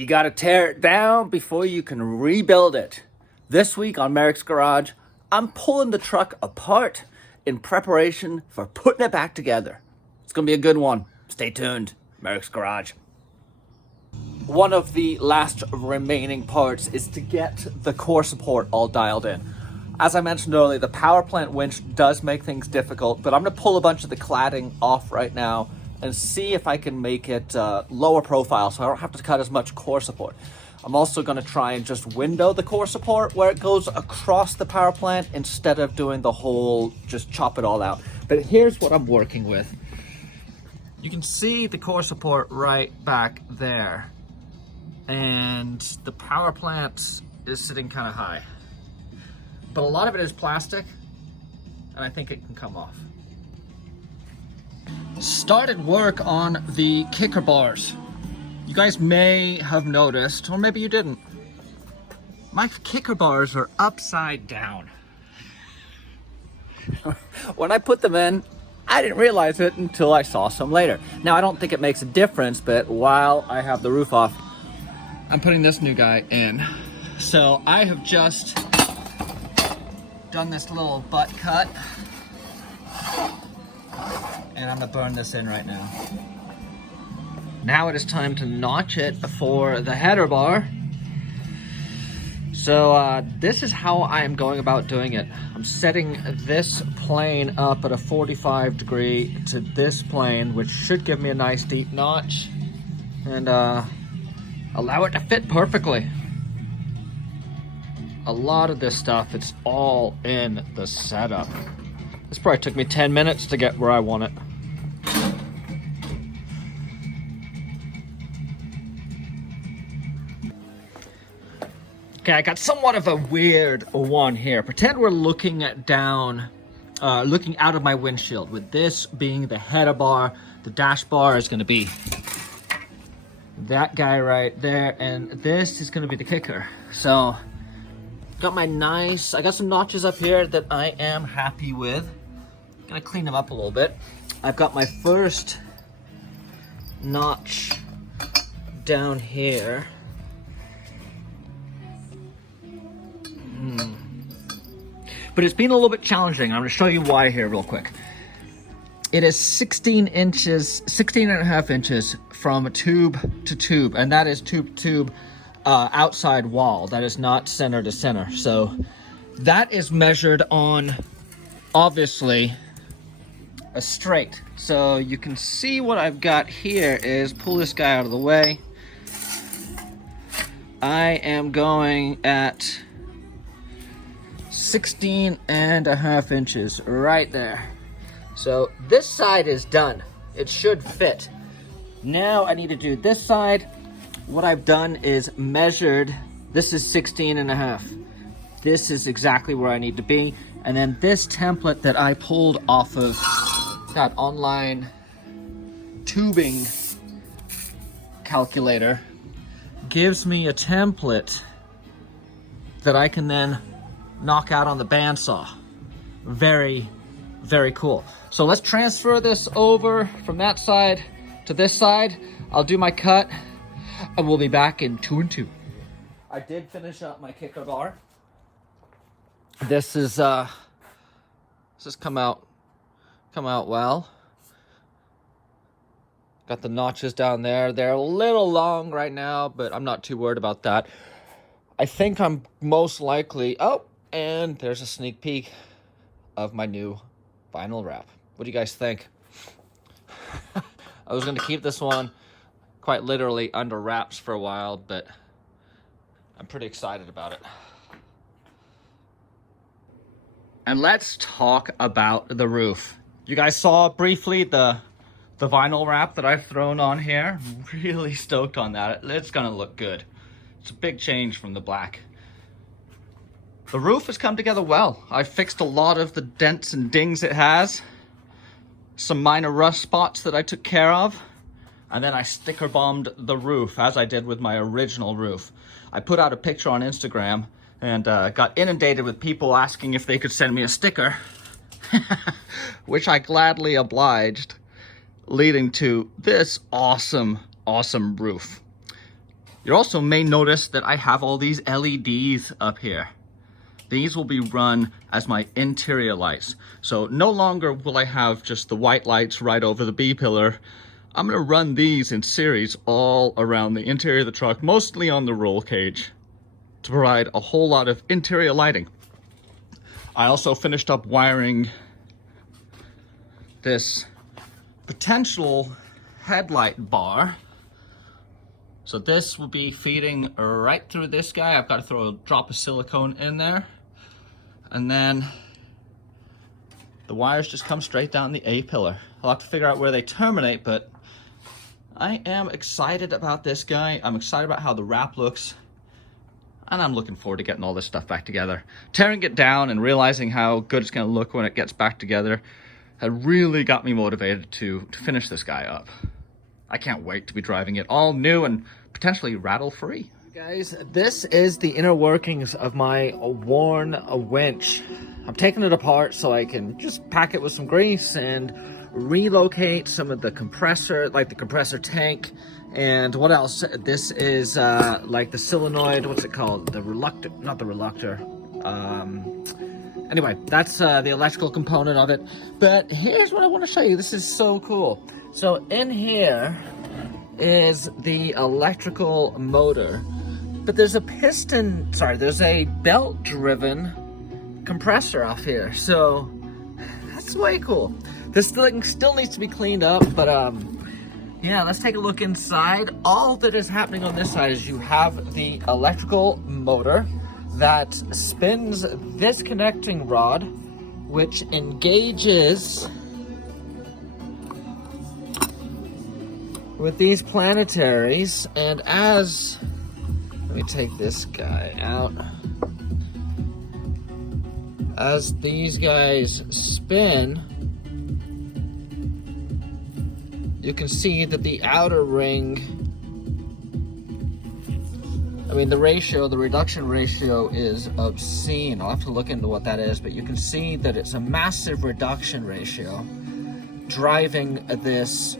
You gotta tear it down before you can rebuild it. This week on Merricks Garage, I'm pulling the truck apart in preparation for putting it back together. It's gonna be a good one. Stay tuned. Merricks Garage. One of the last remaining parts is to get the core support all dialed in. As I mentioned earlier, the power plant winch does make things difficult, but I'm gonna pull a bunch of the cladding off right now and see if I can make it lower profile so I don't have to cut as much core support. I'm also gonna try and just window the core support where it goes across the power plant instead of doing the whole, just chop it all out. But here's what I'm working with. You can see the core support right back there. And the power plant is sitting kind of high. But a lot of it is plastic, and I think it can come off. Started work on the kicker bars. You guys may have noticed, or maybe you didn't, my kicker bars are upside down. When I put them in, I didn't realize it until I saw some later. Now, I don't think it makes a difference, but while I have the roof off, I'm putting this new guy in. So I have just done this little butt cut, and I'm gonna burn this in right now. Now it is time to notch it for the header bar. So this is how I am going about doing it. I'm setting this plane up at a 45 degree to this plane, which should give me a nice deep notch and allow it to fit perfectly. A lot of this stuff, it's all in the setup. This probably took me 10 minutes to get where I want it. Okay, I got somewhat of a weird one here. Pretend we're looking down, looking out of my windshield, with this being the header bar. The dash bar is gonna be that guy right there, and this is gonna be the kicker. So, got my nice, I got some notches up here that I am happy with. Gonna clean them up a little bit. I've got my first notch down here. But it's been a little bit challenging. I'm gonna show you why here real quick. It is 16 inches, 16 and a half inches from tube to tube, and that is tube to tube outside wall. That is not center to center. So that is measured on, obviously, a straight. So you can see what I've got here is, pull this guy out of the way. I am going at 16 and a half inches right there. So this side is done. It should fit. Now I need to do this side. What I've done is measured, this is 16 and a half. This is exactly where I need to be. And then this template that I pulled off of that online tubing calculator gives me a template that I can then knock out on the bandsaw. Very, very cool. So let's transfer this over from that side to this side. I'll do my cut, and we'll be back in 2 and 2. I did finish up my kicker bar. This has come out well. Got the notches down there. They're a little long right now, but I'm not too worried about that. I think I'm most likely, oh, and there's a sneak peek of my new vinyl wrap. What do you guys think? I was going to keep this one quite literally under wraps for a while, but I'm pretty excited about it. And let's talk about the roof. You guys saw briefly the vinyl wrap that I've thrown on here. Really stoked on that. It's going to look good. It's a big change from the black. The roof has come together well. I fixed a lot of the dents and dings it has. Some minor rust spots that I took care of. And then I sticker bombed the roof, as I did with my original roof. I put out a picture on Instagram and got inundated with people asking if they could send me a sticker, which I gladly obliged, leading to this awesome roof. You also may notice that I have all these LEDs up here. These will be run as my interior lights. So no longer will I have just the white lights right over the B-pillar. I'm gonna run these in series all around the interior of the truck, mostly on the roll cage, to provide a whole lot of interior lighting. I also finished up wiring this potential headlight bar. So this will be feeding right through this guy. I've got to throw a drop of silicone in there. And then the wires just come straight down the A-pillar. I'll have to figure out where they terminate, but I am excited about this guy. I'm excited about how the wrap looks. And I'm looking forward to getting all this stuff back together. Tearing it down and realizing how good it's gonna look when it gets back together had really got me motivated to finish this guy up. I can't wait to be driving it all new and potentially rattle-free. Guys, this is the inner workings of my worn winch. I'm taking it apart so I can just pack it with some grease and relocate some of the compressor, like the compressor tank. And what else? This is like the solenoid, what's it called? The reluctor, not the reluctor. Anyway, that's the electrical component of it. But here's what I want to show you. This is so cool. So in here is the electrical motor. But there's a there's a belt-driven compressor off here. So that's way cool. This thing still needs to be cleaned up, but yeah, let's take a look inside. All that is happening on this side is you have the electrical motor that spins this connecting rod, which engages with these planetaries, and as, let me take this guy out. As these guys spin, you can see that the outer ring, I mean the reduction ratio is obscene. I'll have to look into what that is, but you can see that it's a massive reduction ratio driving this,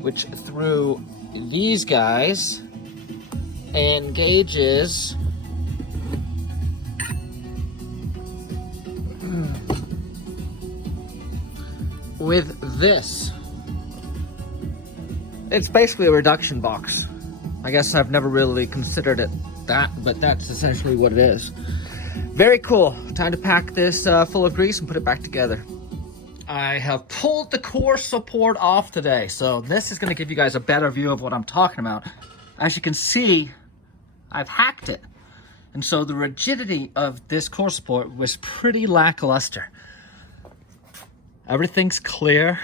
which through these guys engages with this. It's basically a reduction box. I guess I've never really considered it that, but that's essentially what it is. Very cool. Time to pack this full of grease and put it back together. I have pulled the core support off today, so this is going to give you guys a better view of what I'm talking about. As you can see, I've hacked it. And so the rigidity of this core support was pretty lackluster. Everything's clear.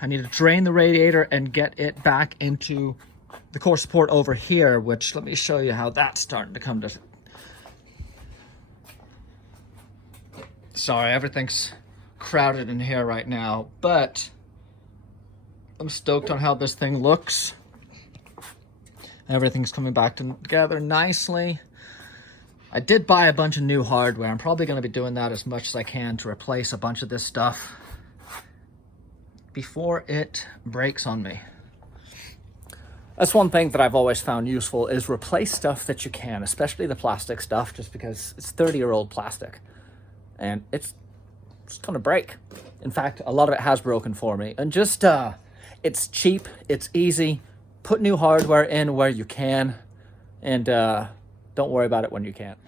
I need to drain the radiator and get it back into the core support over here, which, let me show you how that's starting to come to. Sorry, everything's crowded in here right now, but I'm stoked on how this thing looks. Everything's coming back together nicely. I did buy a bunch of new hardware. I'm probably going to be doing that as much as I can to replace a bunch of this stuff before it breaks on me. That's one thing that I've always found useful, is replace stuff that you can, especially the plastic stuff, just because it's 30-year-old plastic and it's gonna break. In fact, a lot of it has broken for me, and just it's cheap, it's easy. Put new hardware in where you can, and don't worry about it when you can't.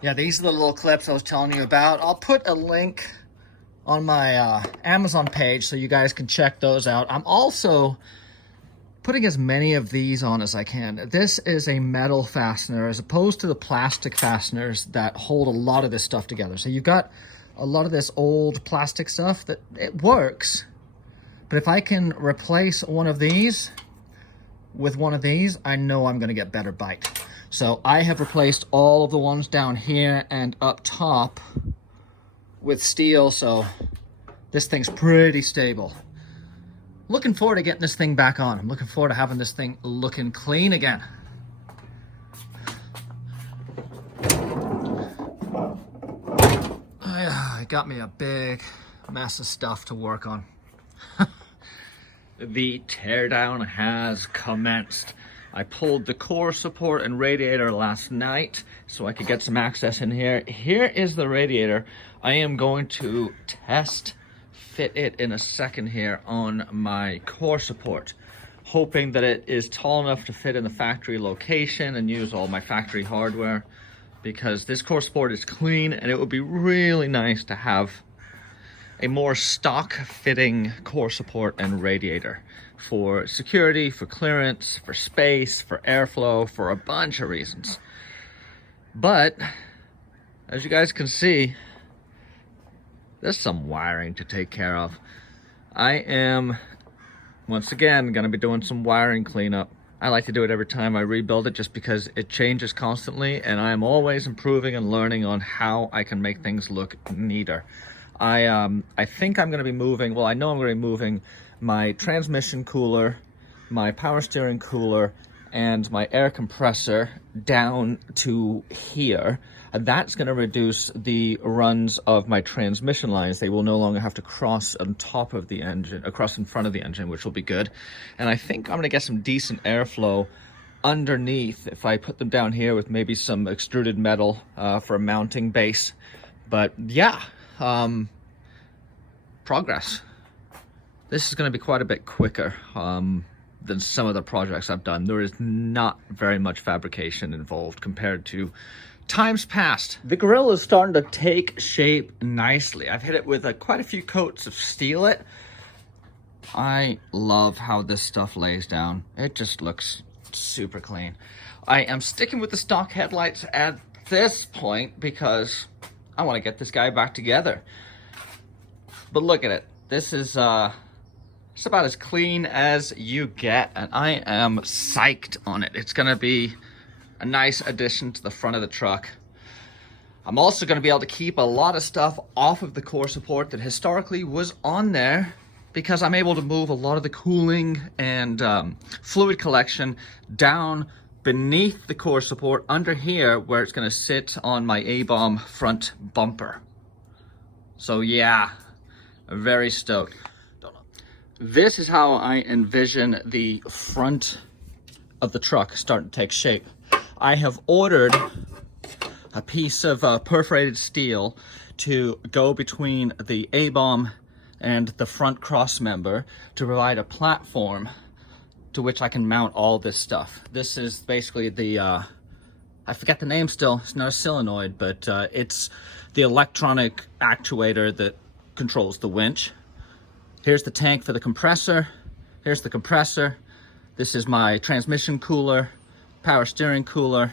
Yeah, these are the little clips I was telling you about. I'll put a link on my Amazon page so you guys can check those out. I'm also putting as many of these on as I can. This is a metal fastener as opposed to the plastic fasteners that hold a lot of this stuff together. So you've got a lot of this old plastic stuff that it works, but if I can replace one of these with one of these, I know I'm gonna get better bite. So I have replaced all of the ones down here and up top with steel, so this thing's pretty stable. Looking forward to getting this thing back on. I'm looking forward to having this thing looking clean again. It got me a big mess of stuff to work on. The teardown has commenced. I pulled the core support and radiator last night so I could get some access in here. Here is the radiator. I am going to test fit it in a second here on my core support, hoping that it is tall enough to fit in the factory location and use all my factory hardware, because this core support is clean and it would be really nice to have a more stock fitting core support and radiator for security, for clearance, for space, for airflow, for a bunch of reasons. But as you guys can see, there's some wiring to take care of. I am once again gonna be doing some wiring cleanup. I like to do it every time I rebuild it just because it changes constantly and I'm always improving and learning on how I can make things look neater. I think I'm gonna be moving, well, I know I'm gonna be moving my transmission cooler, my power steering cooler, and my air compressor down to here. And that's gonna reduce the runs of my transmission lines. They will no longer have to cross on top of the engine, across in front of the engine, which will be good. And I think I'm gonna get some decent airflow underneath if I put them down here with maybe some extruded metal for a mounting base. But yeah, progress. This is gonna be quite a bit quicker than some of the projects I've done. There is not very much fabrication involved compared to times past. The grill is starting to take shape nicely. I've hit it with quite a few coats of steel it. I love how this stuff lays down. It just looks super clean. I am sticking with the stock headlights at this point because I want to get this guy back together. But look at it. This is it's about as clean as you get, and I am psyched on it. It's gonna be a nice addition to the front of the truck. I'm also gonna be able to keep a lot of stuff off of the core support that historically was on there because I'm able to move a lot of the cooling and fluid collection down beneath the core support under here where it's gonna sit on my A-bomb front bumper. So yeah, I'm very stoked. This is how I envision the front of the truck starting to take shape. I have ordered a piece of perforated steel to go between the A-bomb and the front cross member to provide a platform to which I can mount all this stuff. This is basically the, I forget the name still, it's not a solenoid, but it's the electronic actuator that controls the winch. Here's the tank for the compressor. Here's the compressor. This is my transmission cooler, power steering cooler,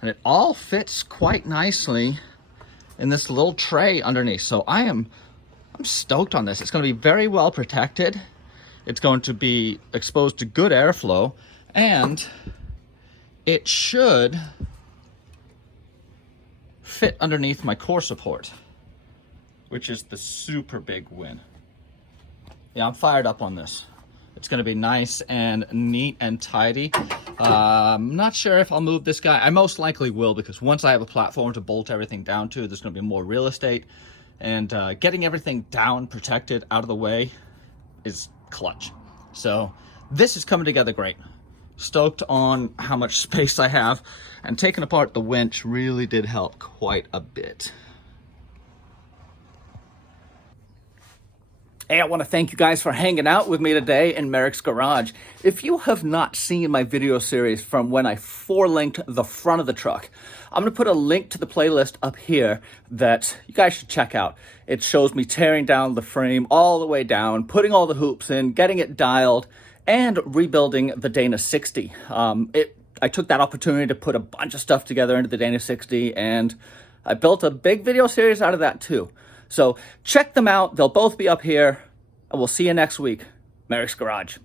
and it all fits quite nicely in this little tray underneath. So I'm stoked on this. It's going to be very well protected. It's going to be exposed to good airflow, and it should fit underneath my core support, which is the super big win. Yeah, I'm fired up on this. It's gonna be nice and neat and tidy. I'm not sure if I'll move this guy. I most likely will, because once I have a platform to bolt everything down to, there's gonna be more real estate. And getting everything down, protected, out of the way is clutch. So this is coming together great. Stoked on how much space I have. And taking apart the winch really did help quite a bit. Hey, I want to thank you guys for hanging out with me today in Merricks Garage. If you have not seen my video series from when I four-linked the front of the truck, I'm going to put a link to the playlist up here that you guys should check out. It shows me tearing down the frame all the way down, putting all the hoops in, getting it dialed, and rebuilding the Dana 60. I took that opportunity to put a bunch of stuff together into the Dana 60, and I built a big video series out of that too. So check them out. They'll both be up here, and we'll see you next week. Merricks Garage.